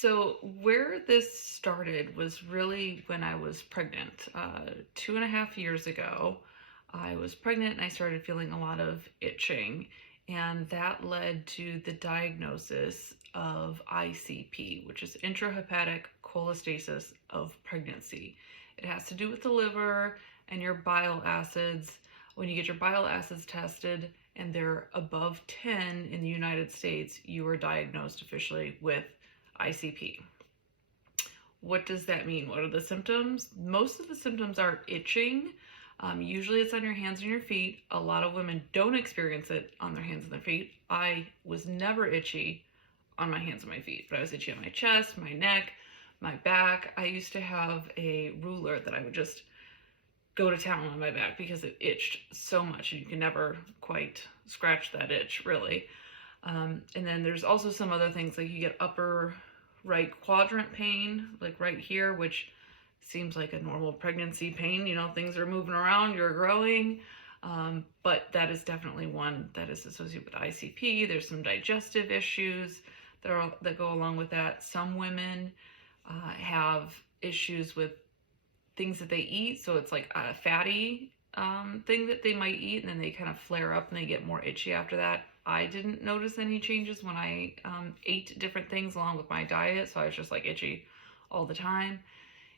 So where this started was really when I was pregnant. 2.5 years ago, I was pregnant and I started feeling a lot of itching, and that led to the diagnosis of ICP, which is intrahepatic cholestasis of pregnancy. It has to do with the liver and your bile acids. When you get your bile acids tested and they're above 10 in the United States, you are diagnosed officially with ICP. What does that mean? What are the symptoms? Most of the symptoms are itching. Usually it's on your hands and your feet. A lot of women don't experience it on their hands and their feet. I was never itchy on my hands and my feet, but I was itchy on my chest, my neck, my back. I used to have a ruler that I would just go to town on my back because it itched so much, and you can never quite scratch that itch, really. And then there's also some other things, like you get upper right quadrant pain, like right here, which seems like a normal pregnancy pain. You know, things are moving around, you're growing. But that is definitely one that is associated with ICP. There's some digestive issues that go along with that. Some women have issues with things that they eat. So it's like a fatty thing that they might eat, and then they kind of flare up and they get more itchy after that. I didn't notice any changes when I ate different things along with my diet, so I was just like itchy all the time.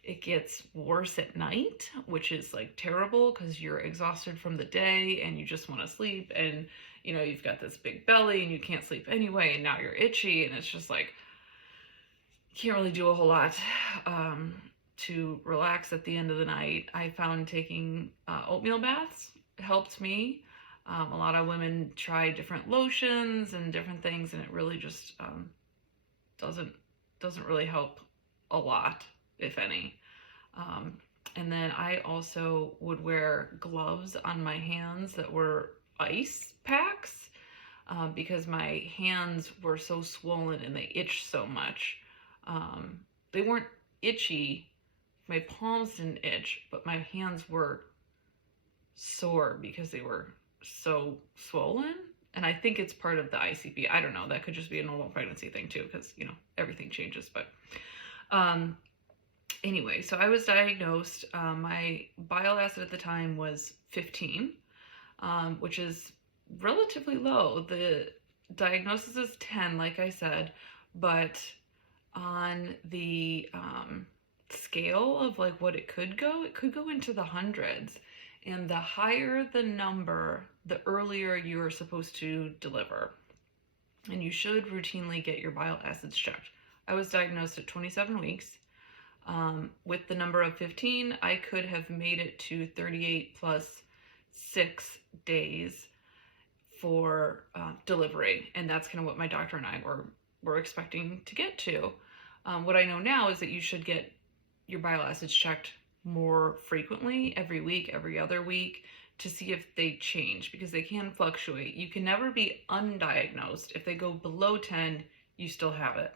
It gets worse at night, which is like terrible because you're exhausted from the day and you just want to sleep, and you know, you've got this big belly and you can't sleep anyway, and now you're itchy, and it's just like you can't really do a whole lot to relax at the end of the night. I found taking oatmeal baths helped me. A lot of women try different lotions and different things, and it really just doesn't really help a lot, if any. And then I also would wear gloves on my hands that were ice packs because my hands were so swollen and they itched so much. They weren't itchy. My palms didn't itch, but my hands were sore because they were so swollen. And I think it's part of the ICP. I don't know. That could just be a normal pregnancy thing too, because, you know, everything changes. But anyway, so I was diagnosed. My bile acid at the time was 15, which is relatively low. The diagnosis is 10, like I said, but on the scale of like what it could go into the hundreds. And the higher the number, the earlier you are supposed to deliver. And you should routinely get your bile acids checked. I was diagnosed at 27 weeks. With the number of 15, I could have made it to 38 plus 6 days for delivery. And that's kind of what my doctor and I were expecting to get to. What I know now is that you should get your bile acids checked more frequently, every week, every other week, to see if they change, because they can fluctuate. You can never be undiagnosed. If they go below 10, you still have it.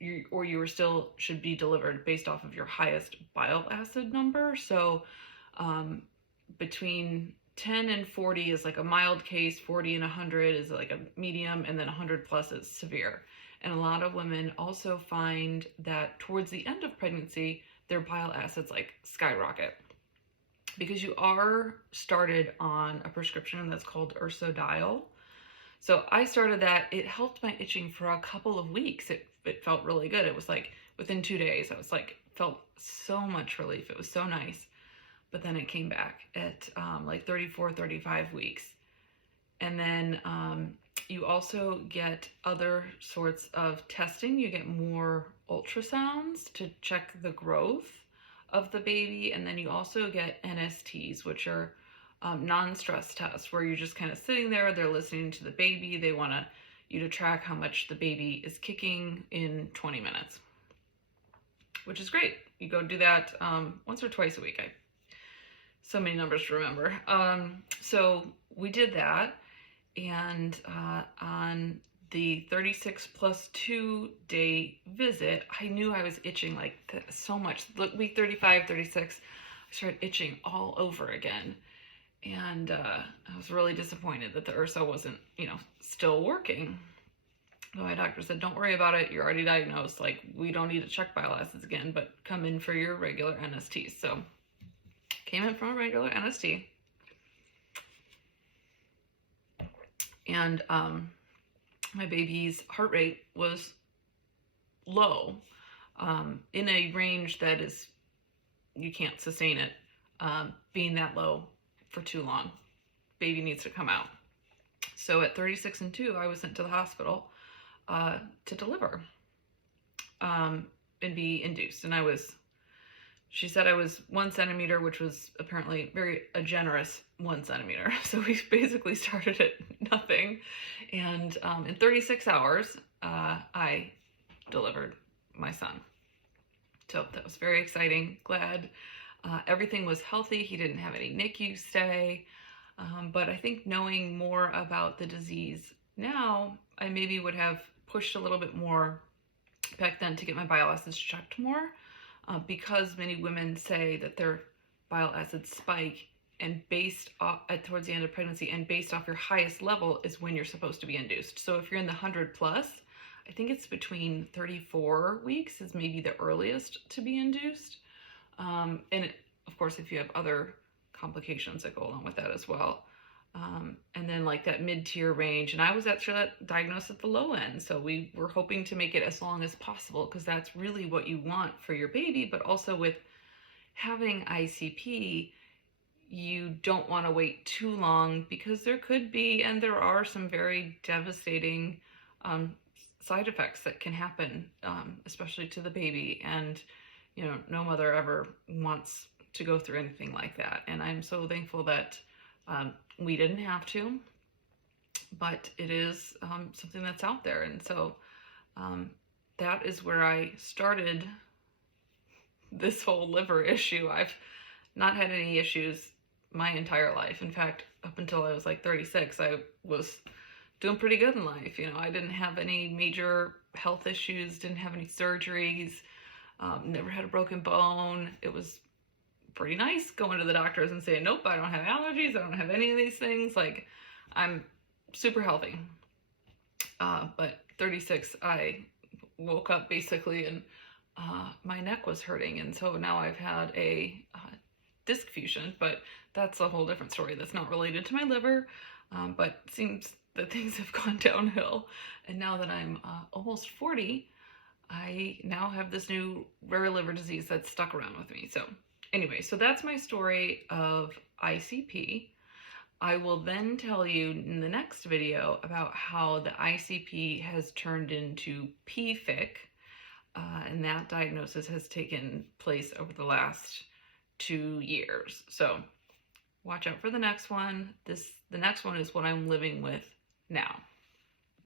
You still should be delivered based off of your highest bile acid number. So between 10 and 40 is like a mild case, 40 and 100 is like a medium, and then 100 plus is severe. And a lot of women also find that towards the end of pregnancy, their bile acids like skyrocket, because you are started on a prescription that's called ursodiol. So I started that. It helped my itching for a couple of weeks. It felt really good. It was like within 2 days, I was like, felt so much relief. It was so nice. But then it came back at like 34, 35 weeks. And then you also get other sorts of testing. You get more ultrasounds to check the growth of the baby. And then you also get NSTs, which are non-stress tests, where you're just kind of sitting there. They're listening to the baby. They want you to track how much the baby is kicking in 20 minutes, which is great. You go do that once or twice a week. So many numbers to remember. So we did that. And on the 36 plus 2 day visit, I knew I was itching like so much. Week 35, 36, I started itching all over again. And I was really disappointed that the Urso wasn't, still working. So my doctor said, don't worry about it. You're already diagnosed. Like, we don't need to check bile acids again, but come in for your regular NST. So came in from a regular NST. And my baby's heart rate was low, in a range that is, you can't sustain it being that low for too long. Baby needs to come out. So at 36 and 2, I was sent to the hospital to deliver and be induced. And she said I was 1 centimeter, which was apparently a generous 1 centimeter. So we basically started at nothing. And in 36 hours, I delivered my son. So that was very exciting. Glad everything was healthy. He didn't have any NICU stay. But I think knowing more about the disease now, I maybe would have pushed a little bit more back then to get my bile acids checked more, because many women say that their bile acids spike, and based off towards the end of pregnancy, and based off your highest level is when you're supposed to be induced. So if you're in the 100 plus, I think it's between 34 weeks is maybe the earliest to be induced. Of course, if you have other complications that go along with that as well. And then like that mid-tier range, and I was actually diagnosed at the low end. So we were hoping to make it as long as possible, because that's really what you want for your baby. But also with having ICP, you don't want to wait too long, because there could be, and there are, some very devastating side effects that can happen, especially to the baby. And, you know, no mother ever wants to go through anything like that. And I'm so thankful that we didn't have to, but it is something that's out there. And so that is where I started this whole liver issue. I've not had any issues my entire life. In fact, up until I was like 36, I was doing pretty good in life. You know, I didn't have any major health issues, didn't have any surgeries, never had a broken bone. It was pretty nice going to the doctors and saying, nope, I don't have allergies, I don't have any of these things. Like, I'm super healthy. But 36, I woke up basically and my neck was hurting. And so now I've had a disc fusion, but that's a whole different story that's not related to my liver. But it seems that things have gone downhill. And now that I'm almost 40, I now have this new rare liver disease that's stuck around with me. So anyway, so that's my story of ICP. I will then tell you in the next video about how the ICP has turned into PFIC, and that diagnosis has taken place over the last 2 years. So watch out for the next one. The next one is what I'm living with now.